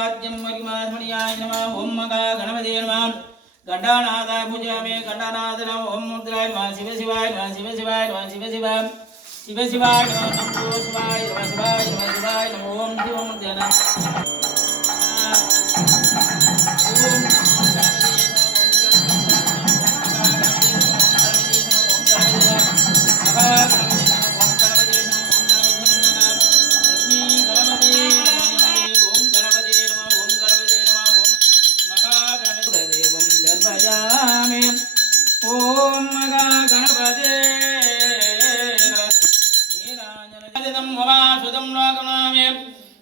वाद्यं मरिमास्मणियाय नमः ओम मगा गणपते नमः गंडानादाय पूजयामि गंडानाद नमः ओम मुद्राय नमः शिव शिवाय नमः शिव शिवाय नमः शिव शिवाय शिव शिवाय नमः नमो शिवाय नमः शिवाय नमः शिवाय नमः ओम शिवं ध्यान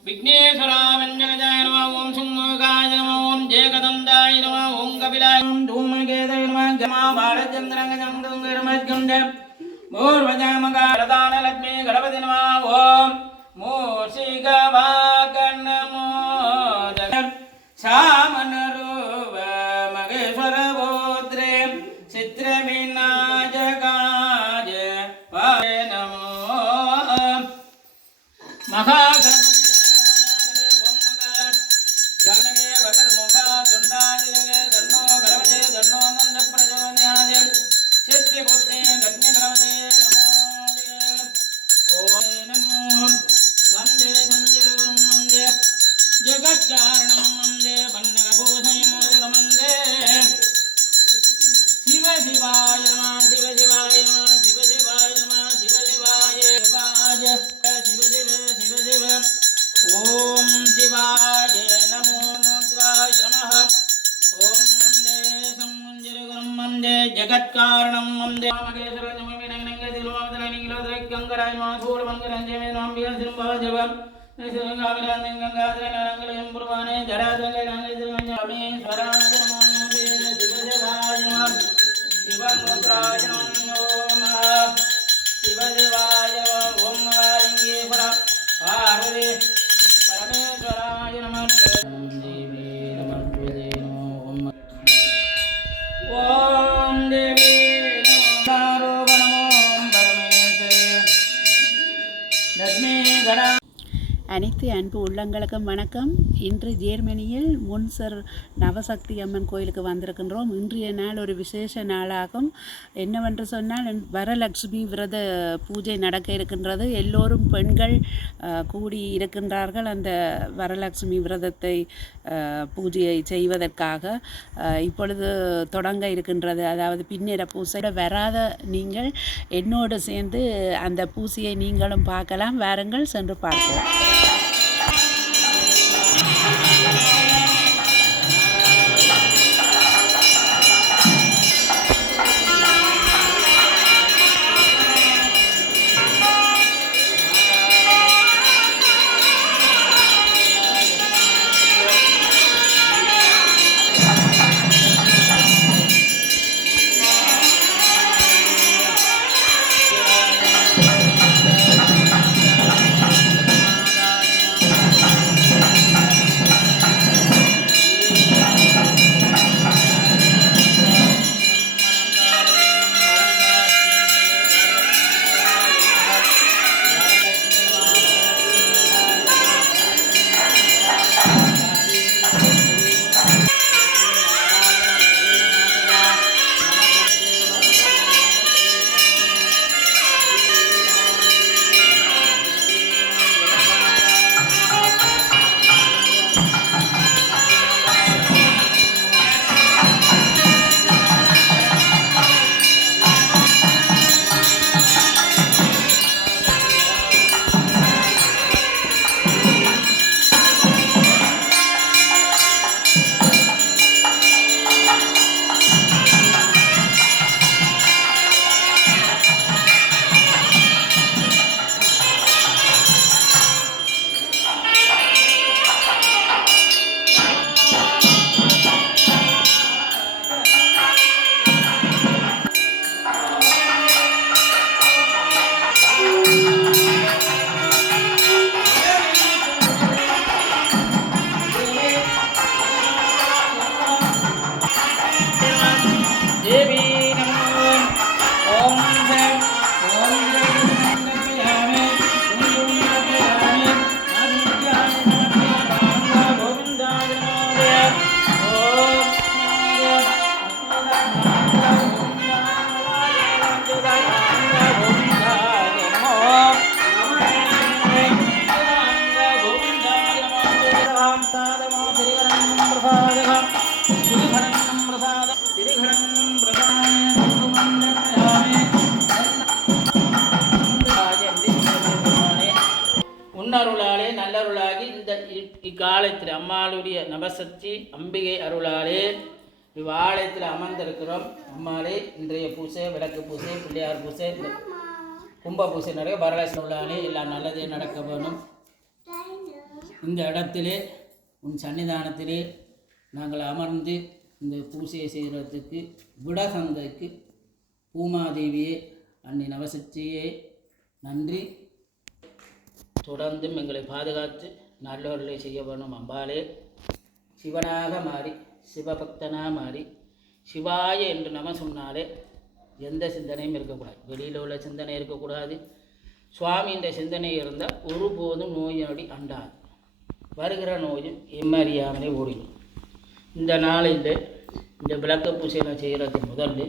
विघ्नेश्वराय नमः ओम सुमोगाय नमः ओम जयकदंडाय नमः ओम कपिलाय नमः धूमकेतवे नमः जमा भारतचंद्रंगजं दुंगरमज्गंड मूर्वजमगारदान लक्ष्मी गणपति नमः ओम मूषिकवाकन नमो शामनरूप मगेश्वर गोत्रे चित्रविनायकाय पाय नमो महागणपति जगत्कारणं वन्दे बन्नगभूषणं वन्दे शिव शिवाय नमः शिव शिवाय नमः शिव शिवाय नमः शिव शिवाय शिवाय शिव शिव शिव शिव ओम शिवाय नमो मुद्राय नमः ओम वन्दे संमञ्जरगुरुं वन्दे जगत्कारणं वन्दे मगेश्वरं गंगराय माधुर मंगरंजय में नाम बिया सिंह जगम गंगाधर गंगाधर नारंगलयं पुरवाने जराधर गंगाधर स्वराज नमो शिवदेवाय नमः शिवमुद्राय नमो शिवदेवाय ओम लिंगेश्वर पार्वती परमेश्वराय नमः देवी नमस्ते नमो ओम देवी அனைத்து அன்பு உள்ளங்களுக்கும் வணக்கம். இன்று ஜெர்மனியில் முன்சர் நவசக்தி அம்மன் கோயிலுக்கு வந்திருக்கின்றோம். இன்றைய நாள் ஒரு விசேஷ நாளாகும். என்னவென்று சொன்னால் வரலட்சுமி விரத பூஜை நடக்க இருக்கின்றது. எல்லோரும் பெண்கள் கூடி இருக்கின்றார்கள் அந்த வரலட்சுமி விரதத்தை பூஜையை செய்வதற்காக. இப்பொழுது தொடங்க இருக்கின்றது. அதாவது பின்னிற பூசை வராத நீங்கள் என்னோடு சேர்ந்து அந்த பூசையை நீங்களும் பார்க்கலாம். வாருங்கள் சென்று பார்க்கலாம். திரிகரணம் பிரசாத திரிகரணம் பிரசாதயாமே உன்னருளாலே நல்லருளாகி இந்த இக்காலத்தில் அம்மாளுடைய நவசக்தி அம்பிகை அருளாலே இவ்வாலயத்தில் அமர்ந்திருக்கிறோம். அம்மாளே இன்றைய பூசை, விளக்கு பூசை, பிள்ளையார் பூசை, கும்ப பூசை நிறைய வரலாற்று உள்ளாலே எல்லாம் நல்லதே நடக்க வேணும். இந்த இடத்திலே உன் சன்னிதானத்திலே நாங்கள் அமர்ந்து இந்த பூசையை செய்கிறதுக்கு விடசந்தைக்கு பூமாதேவியே அன்னை நவசக்தியே நன்றி. தொடர்ந்தும் எங்களை பாதுகாத்து நல்லவர்களை செய்ய வேணும். அம்பாலே சிவனாக மாறி சிவபக்தனாக மாறி சிவாய என்று நம்ம சொன்னாலே எந்த சிந்தனையும் இருக்கக்கூடாது, வெளியில் உள்ள சிந்தனை இருக்கக்கூடாது. சுவாமின்ற சிந்தனை இருந்தால் ஒருபோதும் நோய் நொடி அண்டாது. வருகிற நோயும் எம்மறியாமலே ஓடிடும். இந்த நாளில் இந்த விளக்க பூசையெல்லாம் செய்கிறதுக்கு முதல்ல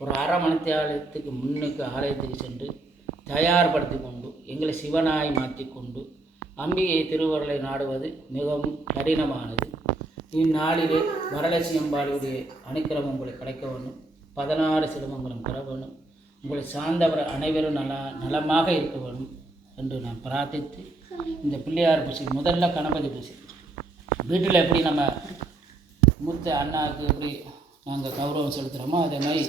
ஒரு அரை மணித்தியாலயத்துக்கு முன்னுக்கு ஆலயத்துக்கு சென்று தயார்படுத்தி கொண்டு எங்களை சிவனாய் மாற்றிக்கொண்டு அம்பிகை திருவருளை நாடுவது மிகவும் கடினமானது. இந்நாளிலே வரலட்சுமி அம்பாளுடைய அனுக்கிரமம் உங்களை கிடைக்க வேணும். 16 சிலமங்களும் பெற வேணும். உங்களை சார்ந்தவர் அனைவரும் நலமாக இருக்க வேணும் என்று நான் பிரார்த்தித்து இந்த பிள்ளையார் பூசை முதல்ல கணபதி பூசை வீட்டில் எப்படி நம்ம மூத்த அண்ணாவுக்கு எப்படி நாங்கள் கௌரவம் செலுத்துகிறோமோ அதே மாதிரி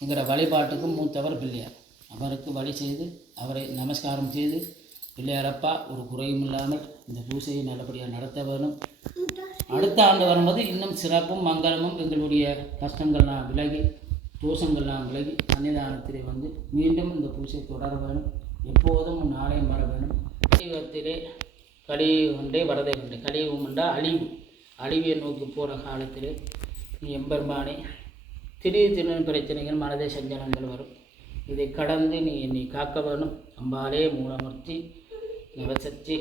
எங்களோட வழிபாட்டுக்கும் மூத்தவர் பிள்ளையார். அவருக்கு வழி செய்து அவரை நமஸ்காரம் செய்து பிள்ளையாரப்பா ஒரு குறையும் இல்லாமல் இந்த பூசையை நல்லபடியாக நடத்த வேணும். அடுத்த ஆண்டு வரும்போது இன்னும் சிறப்பும் மங்களமும் எங்களுடைய கஷ்டங்கள்லாம் விலகி தோஷங்கள்லாம் விலகி சன்னிதானத்திலே வந்து மீண்டும் இந்த பூசை தொடர வேணும். எப்போதும் நாளையும் வர வேணும். கலியுகத்திலே கலியுகண்டே வரதை கண்டு கலியுகம் என்றால் அழிவை நோக்கி போகிற காலத்திலே நீ எம்பெருமானே திடீர் பிரச்சனைகள் மனதை சஞ்சலங்கள் வரும். இதை கடந்து நீ என்னை காக்க வேணும். அம்பாலே மூலமூர்த்தி நவசக்தி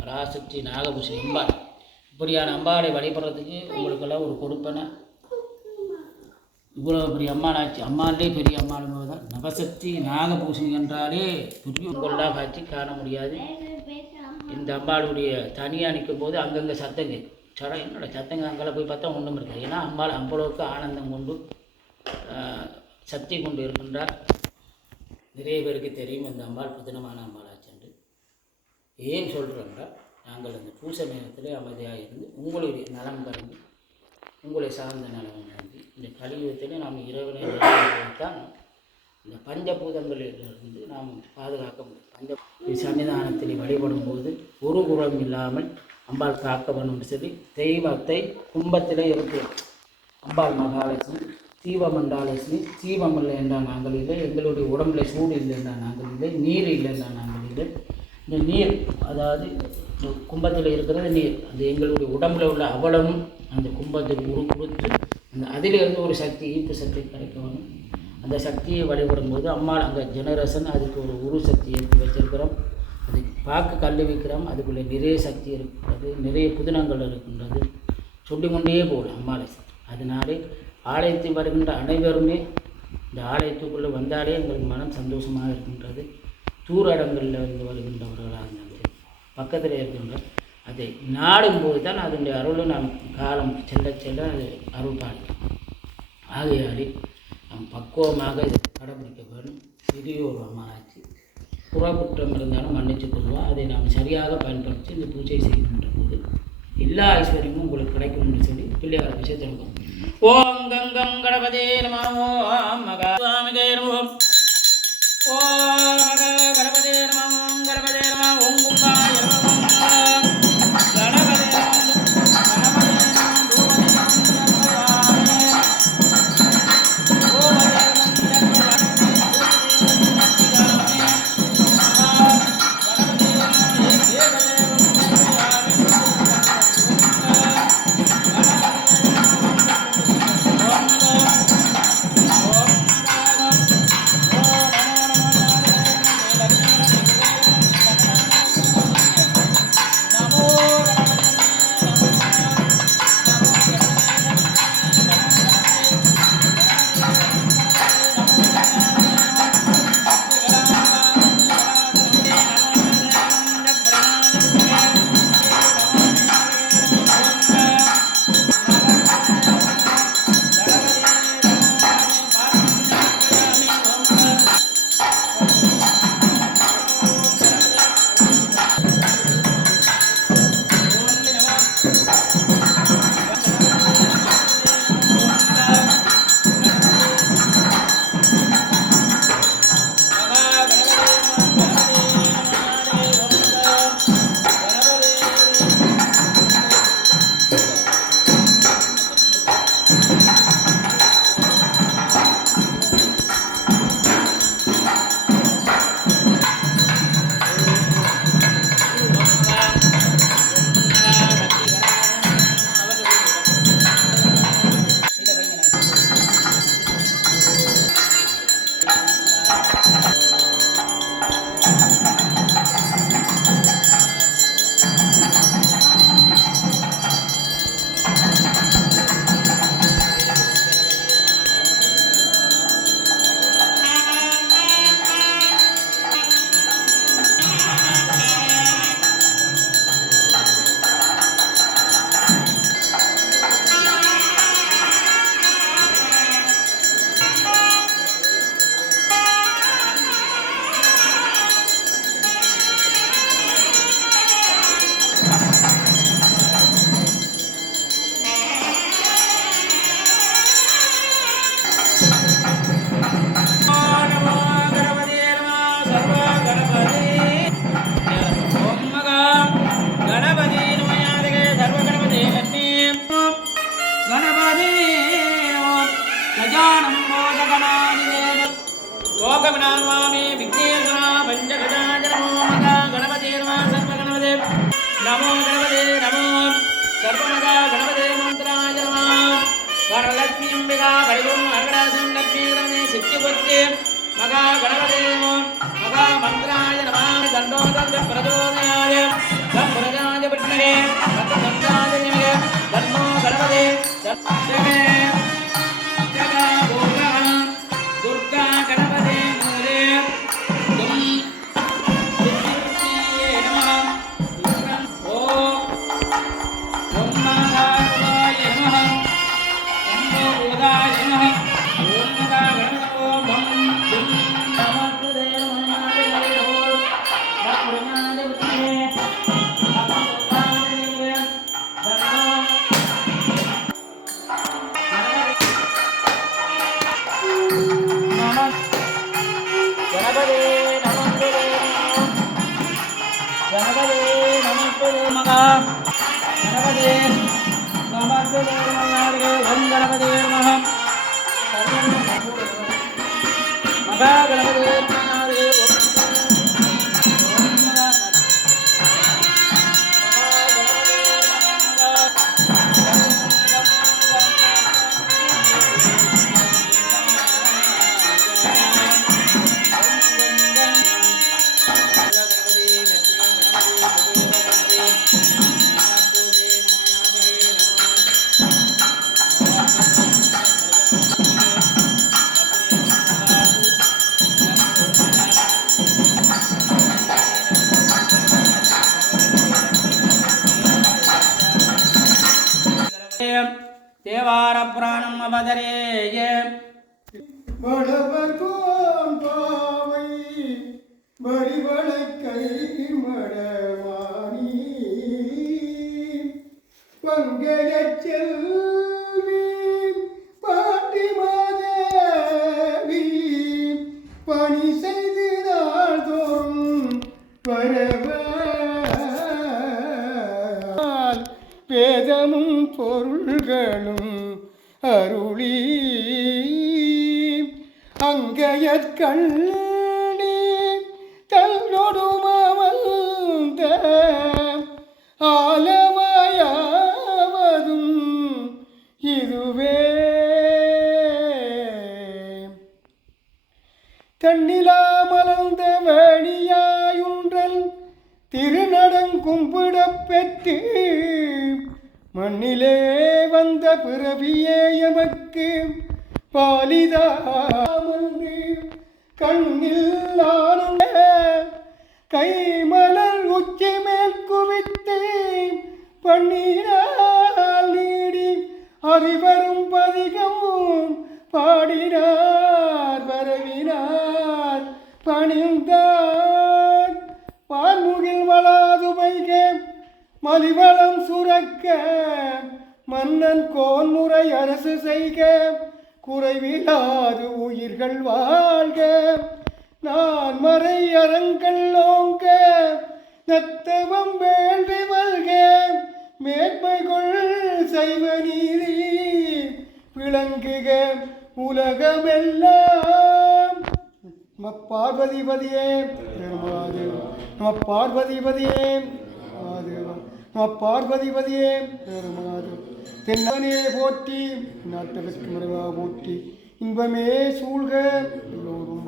பராசக்தி நாகபூஷை அம்பாள் இப்படியான அம்பாளை வழிபடுறதுக்கு உங்களுக்கெல்லாம் ஒரு கொடுப்பனை. இவ்வளோ பெரிய அம்மாளாச்சு, அம்மாளே பெரிய அம்மாள் தான். நவசக்தி நாகபூஷை என்றாலே பெரிய உங்களா காட்சி காண முடியாது. இந்த அம்பாளுடைய தனியாக நிற்கும் போது அங்கங்கே சத்தங்க என்னோட சத்தங்க அங்கே போய் பார்த்தா ஒன்றும் இருக்காது. ஏன்னா அம்பாள் அவ்வளவுக்கு ஆனந்தம் கொண்டு சக்தி கொண்டு இருக்கின்றார். நிறைய பேருக்கு தெரியும் இந்த அம்பாள் புதினமான அம்பாளாச்சு என்று. ஏன் சொல்கிறோம்னா நாங்கள் அந்த பூசை நேரத்தில் அமைதியாக இருந்து உங்களுடைய நலம் கருதி உங்களை சார்ந்த நலம் கருதி இந்த கலியுகத்தில் நாம் இறைவனை தான் இந்த பஞ்சபூதங்களிலிருந்து நாம் பாதுகாக்க முடியும். சன்னிதானத்தில் வழிபடும் போது ஒரு குறம் இல்லாமல் அம்பாள் காக்க வேணும்னு சொல்லி தெய்வத்தை கும்பத்தில் இருக்கிறோம். அம்பாள் மகாலட்சுமி தீபமண்டாலட்சுமி தீபம் இல்லை என்றால் நாங்கள் இல்லை, எங்களுடைய உடம்புல சூடு இல்லை என்றால் நாங்கள் இல்லை, நீர் இல்லை என்றால் நாங்கள் இல்லை. இந்த நீர் அதாவது கும்பத்தில் இருக்கிறது நீர், அது எங்களுடைய உடம்பில் உள்ள அவலமும் அந்த கும்பத்துக்கு கொடுத்து அந்த அதிலிருந்து ஒரு சக்தி ஈர்ப்பு சக்தி கிடைக்கணும். அந்த சக்தியை வழிபடும்போது அம்மாள் அங்கே ஜெனரேஷன் அதுக்கு ஒரு உரு சக்தி ஏற்றி வச்சிருக்கிறோம். அது பார்க்க கல் வைக்கிறோம். அதுக்குள்ளே நிறைய சக்தி இருக்கிறது, நிறைய புதினங்கள் இருக்கின்றது. சொல்லிக்கொண்டே போகலாம் அம்மாளை. அதனாலே ஆலயத்தில் வருகின்ற அனைவருமே இந்த ஆலயத்துக்குள்ளே வந்தாலே எங்களுக்கு மனம் சந்தோஷமாக இருக்கின்றது. தூர இடங்களில் இருந்து வருகின்றவர்களாக இருந்தாலும் பக்கத்தில் இருக்கின்ற அதை நாடும்போது தான் அதனுடைய அருளும் நாம் காலம் செல்ல செல்ல அது அருள் பாலிக்கும். ஆகையாடி நாம் பக்குவமாக இதை கடைபிடிக்க வேணும். பெரிய ஒரு அம்மாச்சி புறக்குற்றம் இருந்தாலும் மன்னிச்சு கொள்வோம். அதை நாம் சரியாக பயன்படுத்தி இந்த பூஜை செய்கின்ற போது எல்லா ஐஸ்வர்யமும் உங்களுக்கு கிடைக்கும் என்று சொல்லி பிள்ளையார் விஷயத்தை இருக்கும். ஓம் கங்கம் கணபதே நமோ ஓம் மகா சுவாமிகே நமோ ஓம் மகா கணபதே நமோ கணபதே நமோ ஓம் கும்பாய நமோ கணபதே நமோ கணபதே நமோ लोकविनामामि विघ्नेश्वरा पञ्चगजाय नमो मगा गणपते नमः सर्वगणपते नमो गणपते नमो सर्वमगा गणपते मन्त्राय नमः वरलक्ष्मी अम्बिका वैगुं अगणासं लक्ष्मीरमे सिद्धिपुत्रे मगा गणपते नमो मगा मन्त्राय नमः दण्डोदण्ड प्रचोदयाय सम्प्रजाय विद्महे तत्सन्ताय धीमहि तन्नो गणपते तत्समे जगा भोगा दुर्गा गणपते मूले तुम सिद्धिये नमः ओम महादेवाय नमः नमो बुधाय नमः ओम नमः गणपते ओम दुम नमस्ते नमः भगवान विष्णु गणपते नमस्ते मगा गणपते नमस्ते ओम गणपते नमः मगा गणपते தேவார புராணம் அவதரேய மடவர் கோம்பாவை வரிவளை கை மடமானி பங்கைய செல்வி பாட்டி மாதேவி பணி செய்து நாள்தோறும் வரவால் வேதமும் பொருள்களும் அருளி அங்கையற்கண்ணி தன்னொடுமவந்த ஆலமாயாவதும் இதுவே தன்னிலா மலர்ந்த வேணியாயுன்றல் திருநடங்கும்பிடப் பெற்று மண்ணிலே வந்த பிறவியே எமக்கு பாலிதாமன்று கண்ணில் ஆனந்த கைமலர் உச்சி மேல் குவித்து பன்னீரால் நீடி அறிவரும் பதிகம் பாடினார் பரவினார் பணிந்தார் பால்முகில் வளாது வைகே மலிவளம் சுரக்க மன்னன் கோன்முறை அரசு செய்க குறைவிலாது உயிர்கள் வாழ்க நான் மறை அரங்கள் ஓங்க நத்தவம் வேள்வி வல்க மேன்மைகொள் செய்வ நீதி விளங்குக உலகமெல்லாம் நம பார்வதிபதியே பெருமாதேவா நம பார்வதிபதியே மாதேவா நம பார்வதிபதியே பெருமாதேவா தென்னவனே போற்றி நாட்டவர்க்கு முறைவா போற்றி இன்பமே சூழ்க எல்லோரும்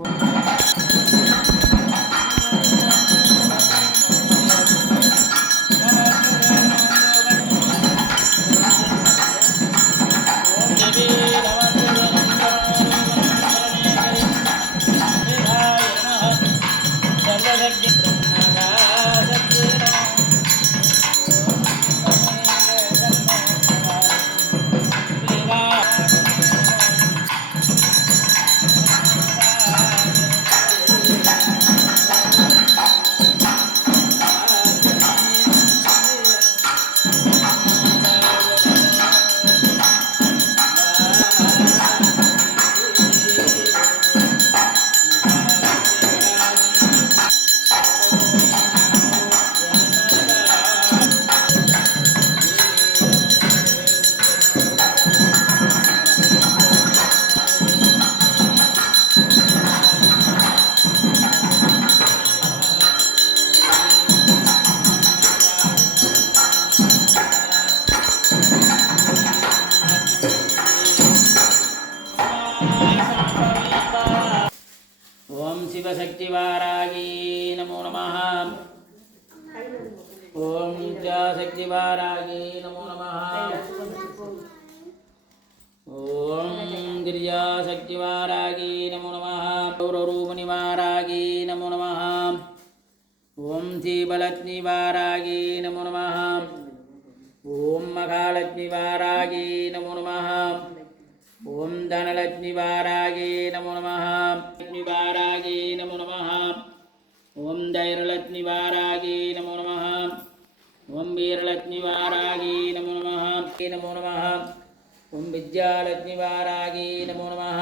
शिवशक्ति वारागी नमो नमः ओम शक्ति वारागी नमो नमः ओम गिरिजा शक्ति वारागी नमो नमः गौरवरूपिणी वारागी नमो नमः ओम शिवलक्ष्मी वारागी नमो नमः ओम महालक्ष्मी वारागी नमो नमः ओम धनलक्ष्मी वारागी नमो नमः लक्ष्मी वारागी नमो नमः ओम धैर्यलक्ष्मी वारागी नमो नमः ओम वीरलक्ष्मी वारागी नमो नमः नमो नमः ओम विद्यालक्ष्मी वारागी नमो नमः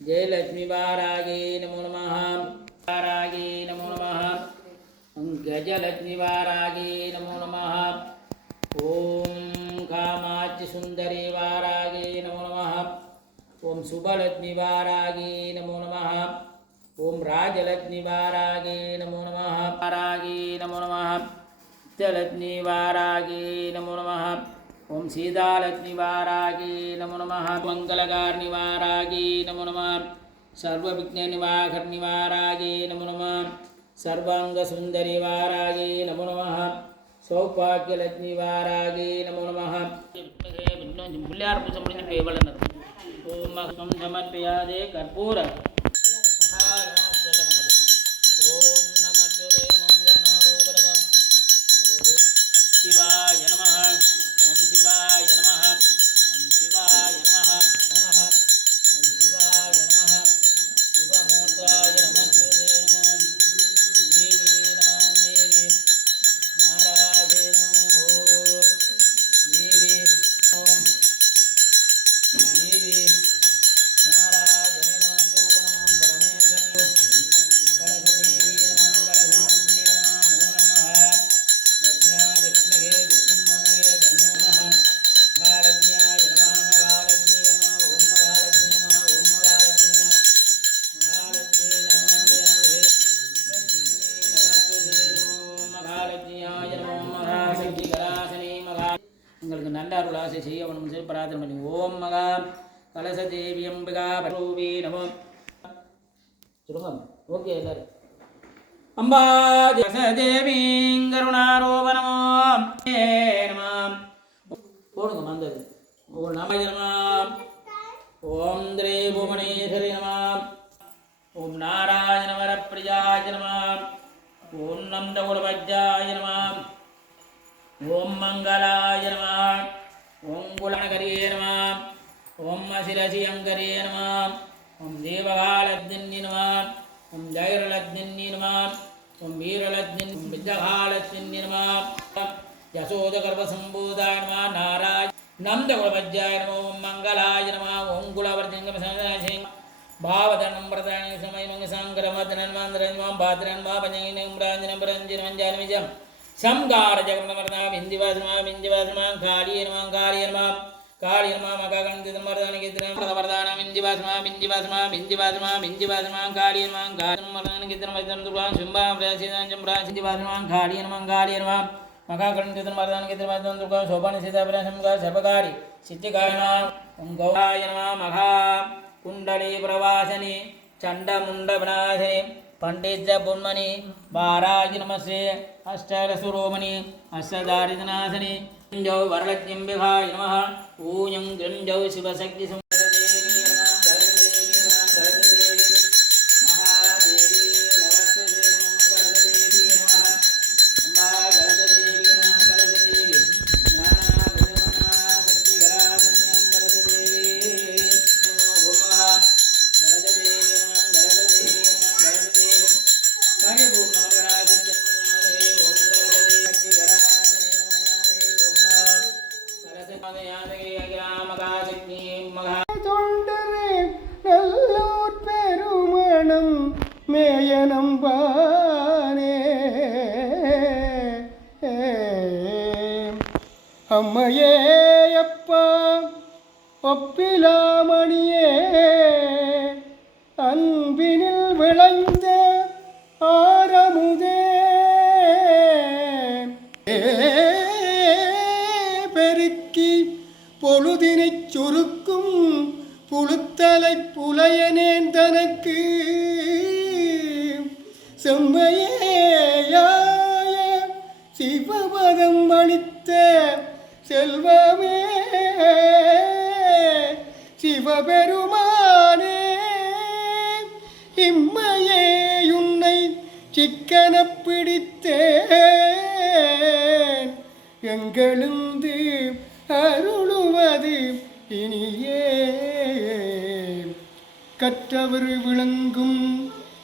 जयलक्ष्मी वारागी नमो नमः वारागी नमो नमः ओम गजलक्ष्मी वारागी नमो नमः ओम कामाक्षि सुंदरी वारागी नमो नमः ओम शुभलक्ष्मी वारागी नमो नमः ओम राजलक्ष्मी वारागी नमो नमः वारागी नमो नमः नित्यलक्ष्मी वारागी नमो नमः ओम सीतालक्ष्मी वारागी नमो नमः मंगलकारिणी वारागी नमो नमः सर्वविघ्न निवारणी वारागी नमो नमः सर्वांग सुंदरी वारागी नमो नमः सौभाग्यलक्ष्मी वारागी नमो नमः पुल्यार पूजा मुझे पेवलन ओम मह्यं समर्पयादे कर्पूर ओम नमः मंगलनारोपरम शिवाय नमः ओम शिवाय नमः ओम शिवाय नमः नमः ओम शिवाय नमः शिवमूर्ताय नमः देवी नमः देवी नारायण ओम देवी ओम देवी नारायण नमः परमेश्वर कलशदेवी नमः कलशदेवी नमो नमः लक्ष्म्याय विष्णवे विष्णुमंगे धन्यो नमः महालक्ष्म्याय नमः महालक्ष्म्ये नमः ओम महालक्ष्म्ये नमः ओम महालक्ष्म्ये नमः महालक्ष्म्ये नमः மகாலட்சுமியாய நமோ மகாசக்தி கலாசனே மகா உங்களுக்கு நல்ல அருள் ஆசை செய்ய வேணும் சொல்லி பிரார்த்தனை பண்ணி ஓம் மகா கலச தேவி அம்பிகா பரூபி நமோ சொல்லுங்க ஓகே எல்லாரும் அம்பா கலச தேவி கருணாரோபணமோ நம போடுங்க மந்தது ஓம் நம ஓம் திரே புவனேஸ்வரி நம ஓம் நாராயண வரப்பிரியாய நம ओम नंदगुलवज्जाय नमः ओम मंगलाय नमः ओम गुणकरिये नमः ओम शिरसियंकरे नमः ओम देवकालज्ञन्ये नमः ओम जैरलज्ञन्ये नमः ओम वीरलज्ञन्ये ओम विद्याकालज्ञन्ये नमः यशोदगर्भसंभूताय नमः नारायण नंदगुलवज्जाय नमः ओम मंगलाय नमः ओम गुणवर्जंगमसंगनाशे भावधनं प्रदाने समय मंग संकरमदनं मंद्रन्वां भाद्रन्वा पंजगिनं ब्रांजनं ब्रंजनमंजानमिजं संगार जगन्मर्दा विंदिवासमा कालियनमा कालियनमा मकागंदितं मर्दानकितं प्रदानं विंदिवासमा कालियनमा मर्दानकितं मर्दनं दुर्गां शुंभा प्रसिदांजं ब्रांजिवासमा कालियनमा मकागंदितं मर्दानकितं मर्दनं दुर्गां शोभन सीता प्रसंगा सर्वकारी सिद्धिकायमा ओम गौराय नमः महा कुंडली प्रवासनी चंडमुंडविनाशनी पंडित पुन्मणि वारागी नमस्ते अष्टरसुरोमणि अष्टदारिद्रनाशनी जौ वरलक्ष्म्यम्बिकाय नमः ऊयं गृञ्जौ शिवशक्ति தொண்டரே நல்லூர் பெருமணம் மேயனம்பானே அம்மையே அப்பா ஒப்பிலாமணியே அன்பினில் விளைந்த ஆரமுதே பெருக்கி பொழுதினைச் சுருக்கும் புழுத்தலை புலையனேன் தனக்கு செம்மையேயாய சிவபதம் அளித்த செல்வமே சிவபெருமானே இம்மையே உன்னை சிக்கன பிடித்தேன் எங்களுந்து அருளுவது இனியே கற்றவர் விளங்கும்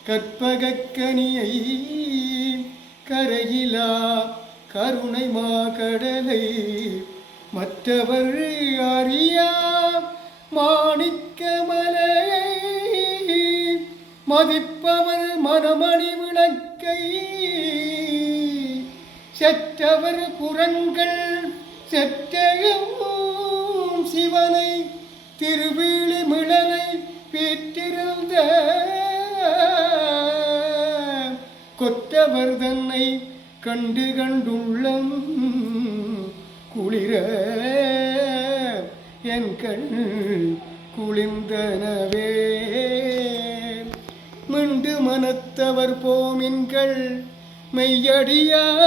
கற்பகக்கனியை கரையிலா கருணை மாகடலை மற்றவர் அறியா மாணிக்கமலையை மதிப்பவர் மனமணி விளக்கை செற்றவர் புறங்கள் செற்றையும் சிவனை திருவிழி மிளனை பெற்றிருந்த கொற்றவர் தன்னை கண்டு கண்டுள்ளம் குளிர என் கண் குளிர்ந்தனவே மிண்டு மனத்தவர் போமின்கள் மெய்யடியார்கள்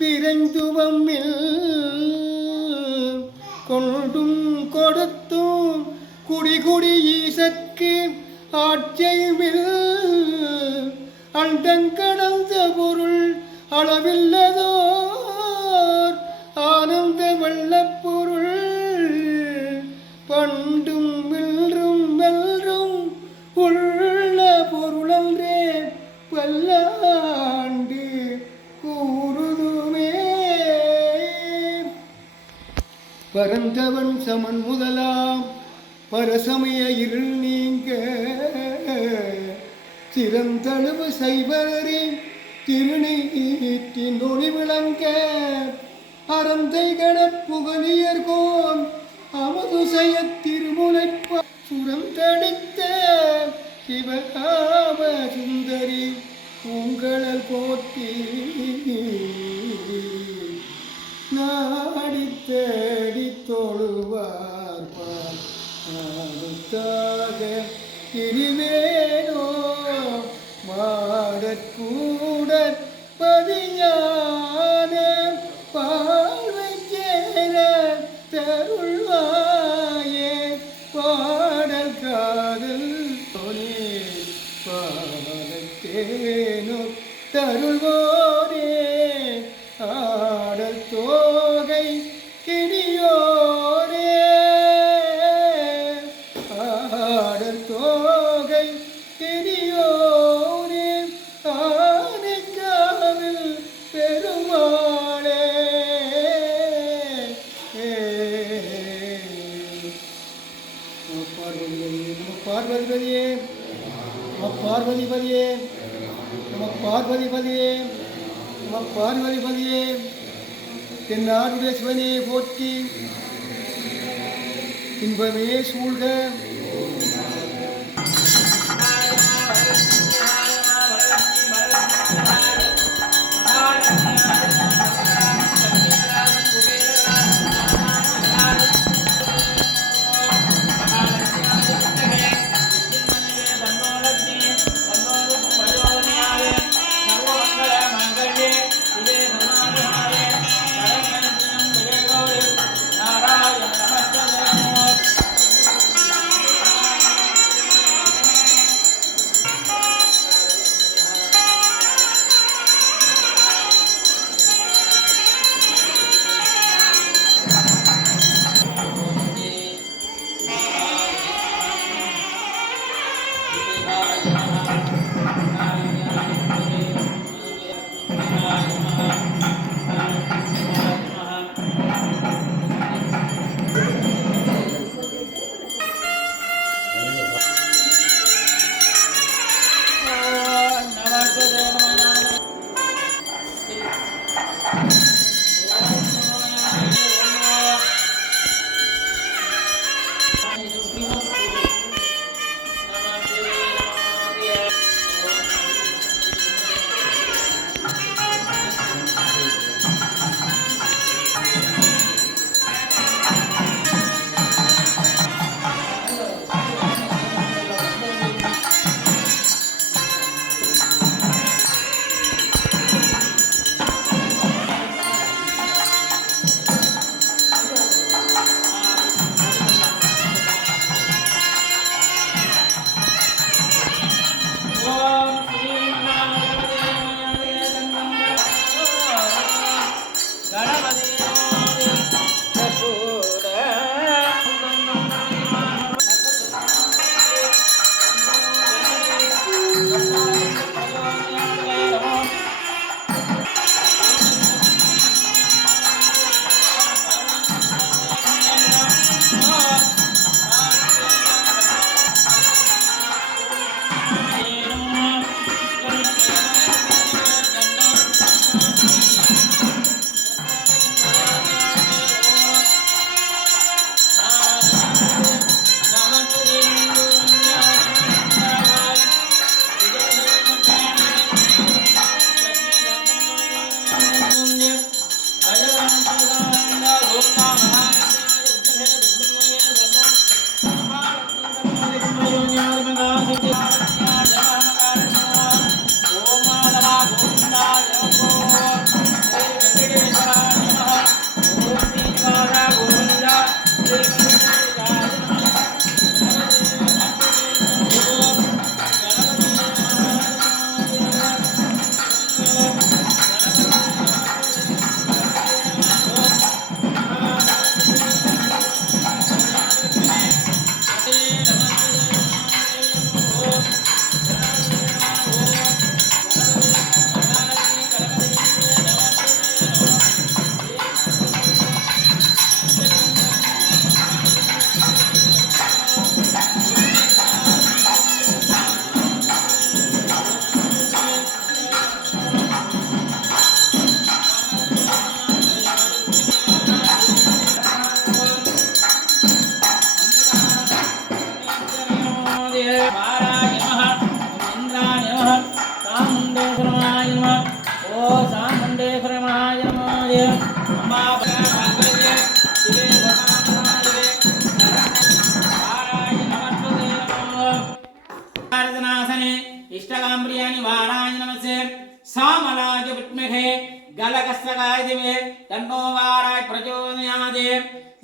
பிறந்துவம்மில் கொண்டும் கொடுத்தும் குடிகுடி ஈசற்கு ஆட்சைவில் அண்டங்கடந்த பொருள் அளவில்லதோர் ஆனந்த வெள்ளப்பொருள் பண்டும் வெல்றும் வெல்றும் உள்ள பொருளன்றே பல்லாண்டு கூறுதுமே பரந்தவன் சமன் முதலாம் பரசமய இருள் நீங்க சிறந்தளவு சைவரே திருநீற்றின் ஒளி விளங்க அறந்தை கணப்புகலியர்கோன் அமதுசய திருமுனைப்ப சுரந்தடித்த சிவகாம சுந்தரி உங்களல் போற்றி நாடி தேடி தொழுவார் பாருத்தாக இருவேனோ மாடற்கூட பதியான பார்வை சேர தருள்வாயே பாடல் காதல் தொனே பாடத்தேனோ தருள்வோரே ஆடல் தோகை கிரியோரே ஆடல் தோகை கிரியோரே ஆனைக்காவில் பெருமாளே பார்வதிபதியே நம பார்வதிபதியே நம பார்வதிபதியே நம பார்வதிபதியே தென்னாடுடைய சிவனே போற்றி இன்பமே சூழ்க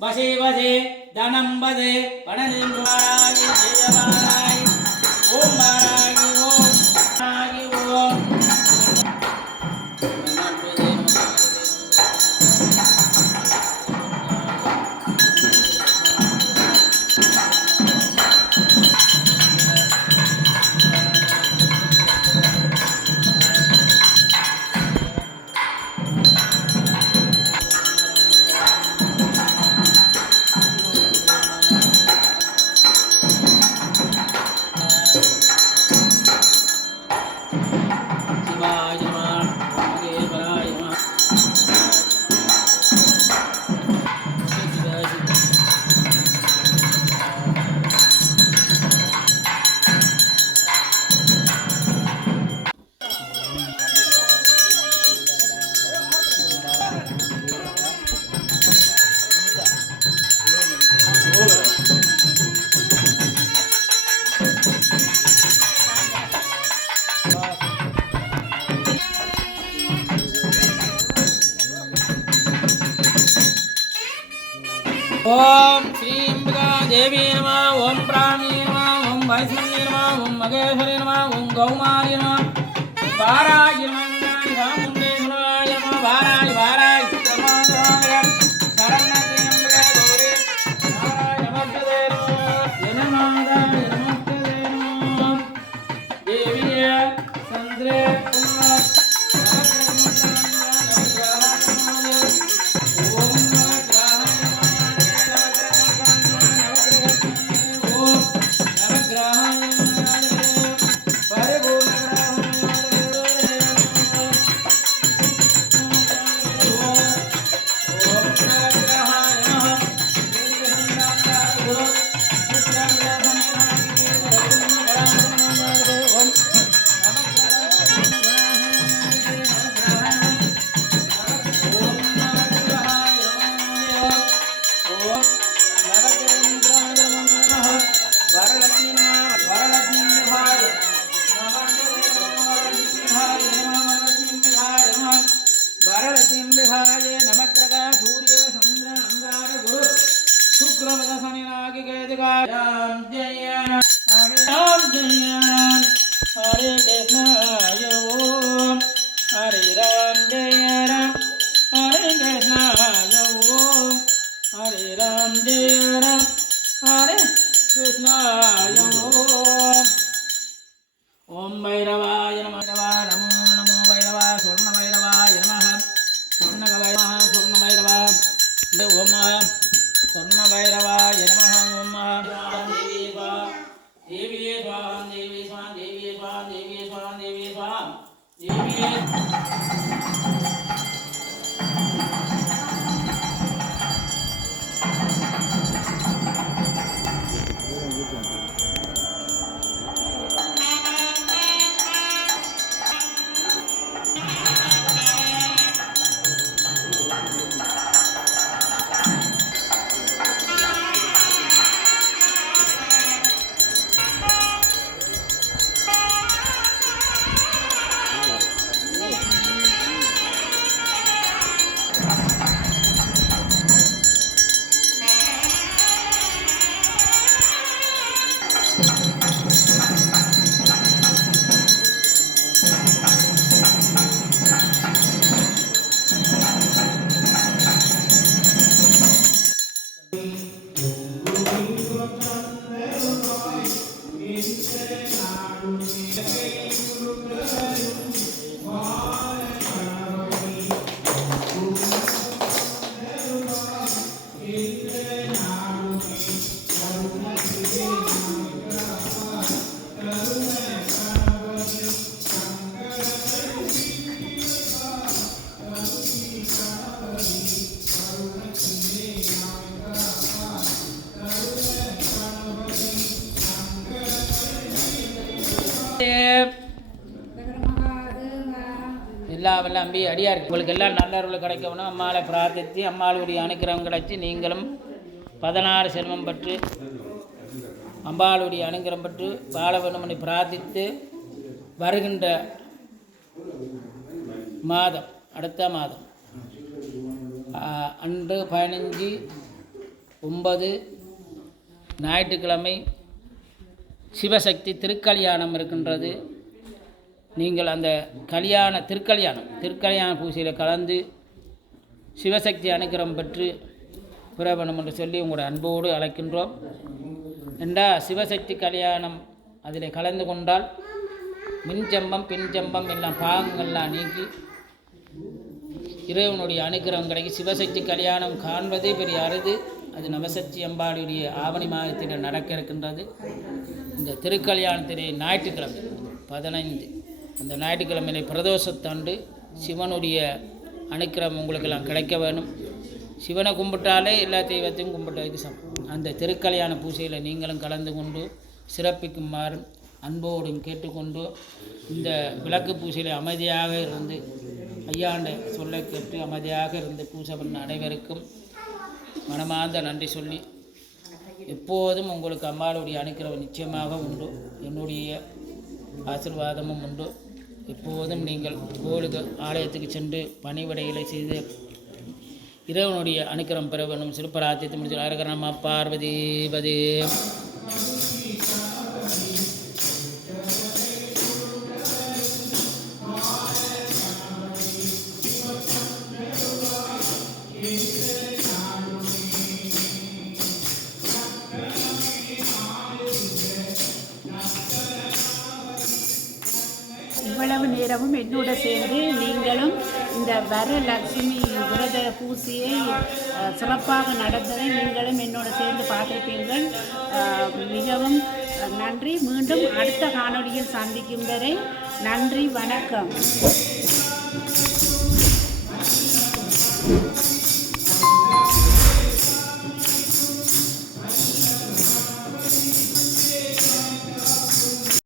வசே வசே தனம் வதே பணனின் வாராகி ஜெயவாராகி ஓம் வாராகி ஓம் வாராகி ஓம் ओम श्रीं देवी नमः ओम प्राणी नमः ओम वैष्णवी नमः ओम मगेश्वरी नमः ओम गौमारी नमः वाराय नमः चामुण्डेश्वराय नमः वाराय वाराय नमः शरणत्र्यंबके गौरी नारायण नमस्ते नमः नमस्ते नमः देवी चंद्रे हरे कृष्ण ओम हरे राम जय राम हरे कृष्ण ओम हरे राम जय राम हरे कृष्ण ओम भैरवाय नमः नमो नमो भैरवा स्वर्ण भैरवाय नमः स्वर्ण भैरवा स्वर्ण भैरवा ओम स्वर्ण भैरवाय नमः ओम देवी स्वाम देवी स्वाम देवी स्वाम देवी स्वाम देवी स्वाम देवी எல்லா வல்ல அம்பி அடியார் உங்களுக்கு எல்லாம் நல்லவர்கள் கிடைக்கணும். அம்மாவை பிரார்த்தித்து அம்மாளுடைய அனுக்கிரகம் கிடைச்சி நீங்களும் 16 செல்வம் பெற்று அம்பாளுடைய அனுக்கிரகம் பெற்று வாழ வேண்டும் என்று பிரார்த்தித்து வருகின்ற மாதம் அடுத்த மாதம் அன்று 15 9 ஞாயிற்றுக்கிழமை சிவசக்தி திருக்கல்யாணம் இருக்கின்றது. நீங்கள் அந்த திருக்கல்யாண பூசையில் கலந்து சிவசக்தி அனுக்கிரகம் பெற்று பெற வேண்டும் என்று சொல்லி உங்களோட அன்போடு அழைக்கின்றோம். சிவசக்தி கல்யாணம் அதில் கலந்து கொண்டால் மின்ஜம்பம் பின்ஜம்பம் எல்லாம் பாகங்கள்லாம் நீக்கி இறைவனுடைய அனுக்கிரகம் கிடைக்கும். சிவசக்தி கல்யாணம் காண்பதே பெரிய அருது. அது நவசக்தி அம்பாளுடைய ஆவணி மாதத்தில் நடக்க இருக்கின்றது. இந்த திருக்கல்யாணத்திலே ஞாயிற்றுக்கிழமை 15 அந்த ஞாயிற்றுக்கிழமையிலே பிரதோஷத்தாண்டு சிவனுடைய அனுக்கிரகம் உங்களுக்கெல்லாம் கிடைக்க வேணும். சிவனை கும்பிட்டாலே எல்லா தெய்வத்தையும் கும்பிட்டதுக்கு சமம். அந்த திருக்கல்யாண பூஜையில் நீங்களும் கலந்து கொண்டு சிறப்பிக்குமாறு அன்போடும் கேட்டுக்கொண்டு இந்த விளக்கு பூஜையில் அமைதியாக இருந்து ஐயாண்ட சொல்லை கேட்டு அமைதியாக இருந்து பூஜை பண்ண அனைவருக்கும் மனமார்ந்த நன்றி சொல்லி எப்போதும் உங்களுக்கு அம்பாளுடைய அனுக்கிரகம் நிச்சயமாக உண்டு. என்னுடைய ஆசீர்வாதமும் உண்டு. எப்போதும் நீங்கள் கோயிலுக்கு ஆலயத்துக்கு சென்று பணிவிடைகளை செய்து இறைவனுடைய அனுக்கிரகம் பெற வேண்டும். சிறுப்பராத்தியத்தை முடிச்சு அரகரமா பார்வதி பதே. இவ்வளவு நேரமும் என்னோட சேர்ந்து நீங்களும் இந்த வரலட்சுமி விரத பூசையை சிறப்பாக நடந்ததை நீங்களும் என்னோட சேர்ந்து பார்த்திருப்பீர்கள். மிகவும் நன்றி. மீண்டும் அடுத்த காணொளியில் சந்திக்கும் வரை நன்றி, வணக்கம்.